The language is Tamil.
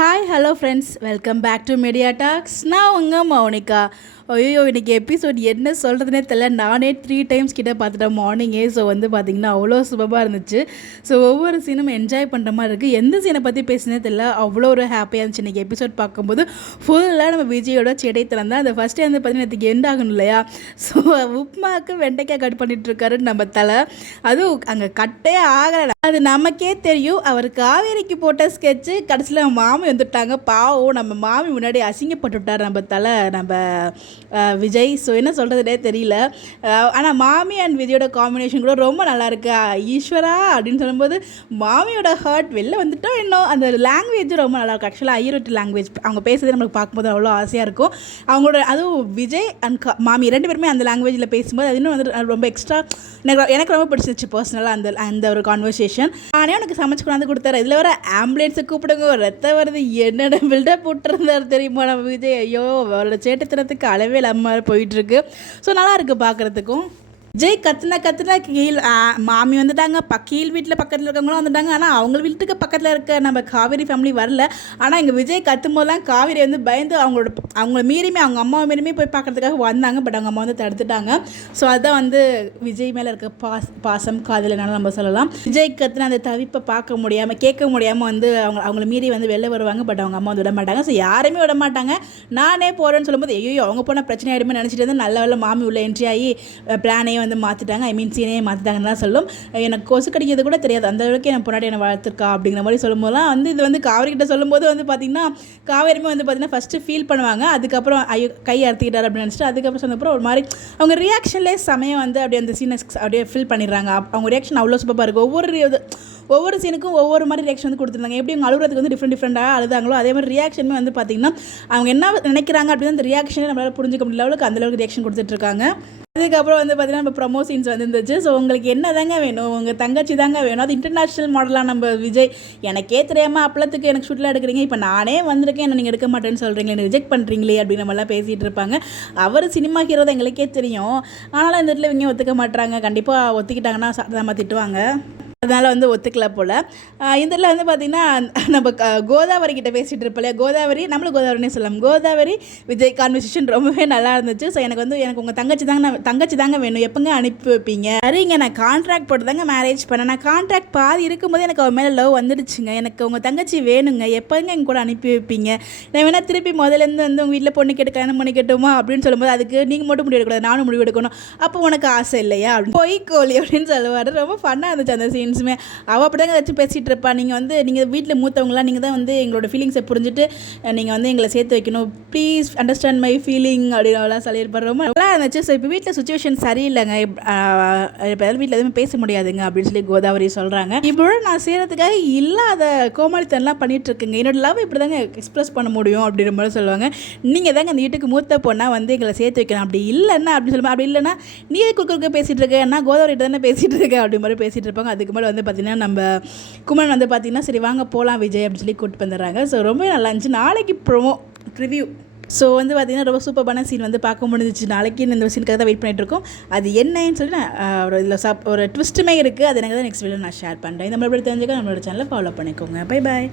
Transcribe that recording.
Hi hello friends, welcome back to media talks. நான் உங்கள் மௌனிகா. ஐயோ, இன்றைக்கி எபிசோட் என்ன சொல்கிறதுனே தெரியல. நானே 3 டைம்ஸ் கிட்டே பார்த்துட்டேன் மார்னிங்கே. ஸோ பார்த்திங்கன்னா அவ்வளோ சுபமாக இருந்துச்சு. ஸோ ஒவ்வொரு சீனும் என்ஜாய் பண்ணுற மாதிரி இருக்குது. எந்த சீனை பற்றி பேசுனே தெரியல, அவ்வளோ ஒரு ஹாப்பியாக இருந்துச்சு. இன்றைக்கி எபிசோட் பார்க்கும்போது ஃபுல்லாக நம்ம விஜயோட சேடைத்தனம் தான். அந்த ஃபஸ்ட்டு பார்த்திங்கன்னா நேற்றுக்கு எண்ட் ஆகணும் இல்லையா. ஸோ உப்மாவுக்கு வெண்டைக்காய் கட் பண்ணிகிட்ருக்காரு நம்ம தலை. அதுவும் அங்கே கட்டே ஆகலை. அது நமக்கே தெரியும். அவர் காவேரிக்கு போட்ட ஸ்கெட்சு கடைசியில் மாமி வந்துட்டாங்க. பாவம், நம்ம மாமி முன்னாடி அசிங்கப்பட்டு விட்டார் நம்ம தலை, நம்ம விஜய். ஸோ என்ன சொல்கிறதுனே தெரியல. ஆனால் மாமி அண்ட் விஜயோட காம்பினேஷன் கூட ரொம்ப நல்லாயிருக்கு. ஈஸ்வரா அப்படின்னு சொல்லும்போது மாமியோட ஹர்ட் வெளில வந்துட்டோம். இன்னும் அந்த லாங்குவேஜ் ரொம்ப நல்லாயிருக்கும். ஆக்சுவலாக ஐரோட்டி லாங்குவேஜ் அவங்க பேசுறது நம்மளுக்கு பார்க்கும்போது அவ்வளோ ஆசையாக இருக்கும். அவங்களோட அதுவும் விஜய் அண்ட் மாமி 2 பேருமே அந்த லாங்குவேஜில் பேசும்போது அது இன்னும் வந்து ரொம்ப எக்ஸ்ட்ரா எனக்கு ரொம்ப பிடிச்சிருச்சு பர்சனலாக அந்த ஒரு கான்வர்சேஷன். நானே உனக்கு சமைச்சு கொண்டாந்து கொடுத்தாரு. இதில் வர ஆம்புலன்ஸை கூப்பிடுங்க, ரத்தம் வருது, என்னென்ன பில்டப் போட்டுருந்தார் தெரியுமா நம்ம விஜய். ஐயோ, அவரோட சேட்டத்தனத்துக்கு அளவே இல்லாமல் போயிட்டுருக்கு. ஸோ நல்லா இருக்குது பார்க்குறதுக்கும். விஜய் கத்துனா கீழ் மாமி வந்துட்டாங்க, கீழ் வீட்டில் பக்கத்தில் இருக்கவங்களும் வந்துட்டாங்க. ஆனால் அவங்க வீட்டுக்கு பக்கத்தில் இருக்க நம்ம காவேரி ஃபேமிலி வரல. ஆனால் இங்கே விஜய் கத்தும் போதெல்லாம் காவேரி வந்து பயந்து அவங்கள மீறியுமே அவங்க அம்மாவை மீறியுமே போய் பார்க்குறதுக்காக வந்தாங்க. பட் அவங்க அம்மா வந்து தடுத்துட்டாங்க. ஸோ அதுதான் வந்து விஜய் மேலே இருக்க பாசம் காதலனால நம்ம சொல்லலாம். விஜய் கத்துனா அந்த தவிப்பை பார்க்க முடியாமல் கேட்க முடியாமல் வந்து அவங்கள மீறி வந்து வெளில வருவாங்க. பட் அவங்க அம்மா வந்து விட மாட்டாங்க. ஸோ யாருமே விட மாட்டாங்க. நானே போகிறேன்னு சொல்லும்போது ஐயோ அவங்க போனால் பிரச்சனை ஆகிடுமே நினச்சிட்டு வந்து நல்ல வேலை மாமி உள்ள என்ட்ரி ஆகி பிளானே வந்து மாற்றிட்டாங்க. சீனையே மாற்றிட்டாங்கன்னு தான் சொல்லும். எனக்கு கொசு கடிக்கிறது கூட தெரியாது, அந்த அளவுக்கு என் பொன்னாடி என்னை வளர்த்துருக்கா அப்படிங்கிற மாதிரி சொல்லும்போதுலாம் வந்து இது வந்து காவேரி கிட்ட சொல்லும்போது வந்து பார்த்திங்கன்னா காவேரியுமே வந்து பார்த்திங்கன்னா ஃபஸ்ட்டு ஃபீல் பண்ணுவாங்க. அதுக்கப்புறம் ஐயோ கை அறுத்துக்கிட்டார் அப்படின்னு நினச்சிட்டு அதுக்கப்புறம் சொன்னப்பறம் ஒரு மாதிரி அவங்க ரியாக்ஷன்லேயே சமயம் வந்து அப்படியே அந்த சீனை அப்படியே ஃபீல் பண்ணிடுறாங்க. அவங்க ரியாக்ஷன் அவ்வளோ சூப்பராக இருக்குது. ஒவ்வொரு சீனுக்கும் ஒவ்வொரு மாதிரி ரியாக்ஷன் வந்து கொடுத்துருந்தாங்க. எப்படி அவங்க அழுகிறதுக்கு வந்து டிஃப்ரெண்ட்டாக அழுதாங்களோ அதே மாதிரி ரியாக்ஷனுமே வந்து பார்த்திங்கன்னா அவங்க என்ன நினைக்கிறாங்க அப்படின்னு அந்த ரியாக்ஷனே நம்மளால் புரிஞ்சிக்க முடியல அளவுக்கு அந்தளவுக்கு ரியாக்ஷன் கொடுத்துட்ருக்காங்க. அதுக்கப்புறம் வந்து பார்த்திங்கன்னா நம்ம ப்ரொமோ சீன்ஸ் வந்துருந்துச்சு. ஸோ உங்களுக்கு என்ன தாங்க வேணும், உங்கள் தங்கச்சி தாங்க வேணும். அது இன்டர்நேஷ்னல் மாடலாக நம்ம விஜய். எனக்கே தெரியாமல் அப்பளத்துக்கு எனக்கு ஷூட்டில் எடுக்கிறீங்க, இப்போ நானே வந்திருக்கேன், என்ன நீங்கள் எடுக்க மாட்டேன்னு சொல்கிறீங்களே, என்ன ரிஜெக்ட் பண்ணுறீங்களே அப்படின்னு நம்மளாம் பேசிகிட்டு இருப்பாங்க. அவர் சினிமா ஹீரோ தான் எங்களுக்கே தெரியும். ஆனாலும் இந்த இடத்துல இவங்க ஒத்துக்க மாட்டுறாங்க. கண்டிப்பாக ஒத்துக்கிட்டாங்கன்னா நம்ம திட்டுவாங்க. அதனால் வந்து ஒத்துக்கல போல். இதில் வந்து பார்த்திங்கன்னா நம்ம கோதாவரி கிட்டே பேசிகிட்டு இருப்போம் இல்லையா. கோதாவரி நம்மளும் கோதாவரினே சொல்லலாம். கோதாவரி விஜய் கான்வர்சேஷன் ரொம்பவே நல்லா இருந்துச்சு. ஸோ எனக்கு உங்கள் தங்கச்சி தாங்க வேணும், எப்போங்க அனுப்பி வைப்பீங்க. சரிங்க, நான் கான்ட்ராக்ட் போட்டு தாங்க மேரேஜ் பண்ணேன். நான் கான்ட்ராக்ட் பாதி இருக்கும்போது எனக்கு அவன் மேலே லவ் வந்துடுச்சுங்க. எனக்கு உங்கள் தங்கச்சி வேணுங்க, எப்போங்க எங்க கூட அனுப்பி வைப்பீங்க. நான் வேணால் திருப்பி முதலேருந்து வந்து உங்கள் வீட்டில் பொண்ணு கேட்டு கல்யாணம் பண்ணி கேட்டோமா அப்படின்னு சொல்லும்போது அதுக்கு நீங்கள் மட்டும் முடிவு எடுக்கக்கூடாது, நானும் முடிவு எடுக்கணும். அப்போ உனக்கு ஆசை இல்லையா அப்படின்னு பொய் கோழி அப்படின்னு சொல்லுவார். ரொம்ப ஃபன்னாக இருந்துச்சு அந்த சீன். அவள் அப்படி தாங்க ஏதாச்சும் பேசிகிட்டு இருப்பா. நீங்கள் வீட்டில் மூத்தவங்களாம் நீங்கள் தான் வந்து எங்களோட ஃபீலிங்ஸை புரிஞ்சுட்டு நீங்கள் வந்து எங்களை சேர்த்து வைக்கணும், ப்ளீஸ் அண்டர்ஸ்டாண்ட் மை ஃபீலிங் அப்படின்னு சொல்லியிருப்பார். ரொம்ப நல்லா இருந்துச்சு. ஸோ இப்போ வீட்டில் சுச்சுவேஷன் சரியில்லைங்க, இப்போ வீட்டில் எதுவுமே பேச முடியாதுங்க அப்படின்னு சொல்லி கோதாவரி சொல்கிறாங்க. இப்போ நான் செய்கிறதுக்காக இல்லாத கோமாளித்தனெலாம் பண்ணிகிட்ருக்குங்க, என்னோட லவ் இப்படி தாங்க எக்ஸ்ப்ரெஸ் பண்ண முடியும் அப்படின்ற மாதிரி சொல்லுவாங்க. நீங்கள் தாங்க அந்த வீட்டுக்கு மூத்த பொண்ணால் வந்து எங்களை சேர்த்து வைக்கணும், அப்படி இல்லைன்னா அப்படின்னு சொல்லுவாங்க. அப்படி இல்லைன்னா நீ குறுக்க பேசிகிட்டு இருக்க, நான் கோதாவரிகிட்ட தானே பேசிகிட்டு இருக்கேன் அப்படி மாதிரி பேசிகிட்டு இருப்பாங்க. அதுக்கு மேலே வந்து பார்த்திங்கன்னா நம்ம குமரன் வந்து பார்த்திங்கன்னா சரி வாங்க போகலாம் விஜய் அப்படின்னு சொல்லி கூப்பிட்டு வந்துடுறாங்க. ஸோ ரொம்ப நல்லா இருந்துச்சு. நாளைக்கு ப்ரோமோ ரிவ்யூ ஸோ வந்து பார்த்திங்கன்னா ரொம்ப சூப்பரான சீன் வந்து பார்க்க முடிஞ்சிச்சு. நாளைக்கு இந்த சீனுக்காக தான் வெயிட் பண்ணிகிட்ருக்கோம். அது என்னன்னு சொல்லி நான் இதில் ஒரு ட்விஸ்ட்டுமே இருக்குது. அது எனக்கு தான் நெக்ஸ்ட் வீடியோ நான் ஷேர் பண்ணுறேன். இந்த மாதிரி தெரிஞ்சுக்க நம்மளோட சேனலை ஃபாலோ பண்ணிக்கோங்க. Bye bye.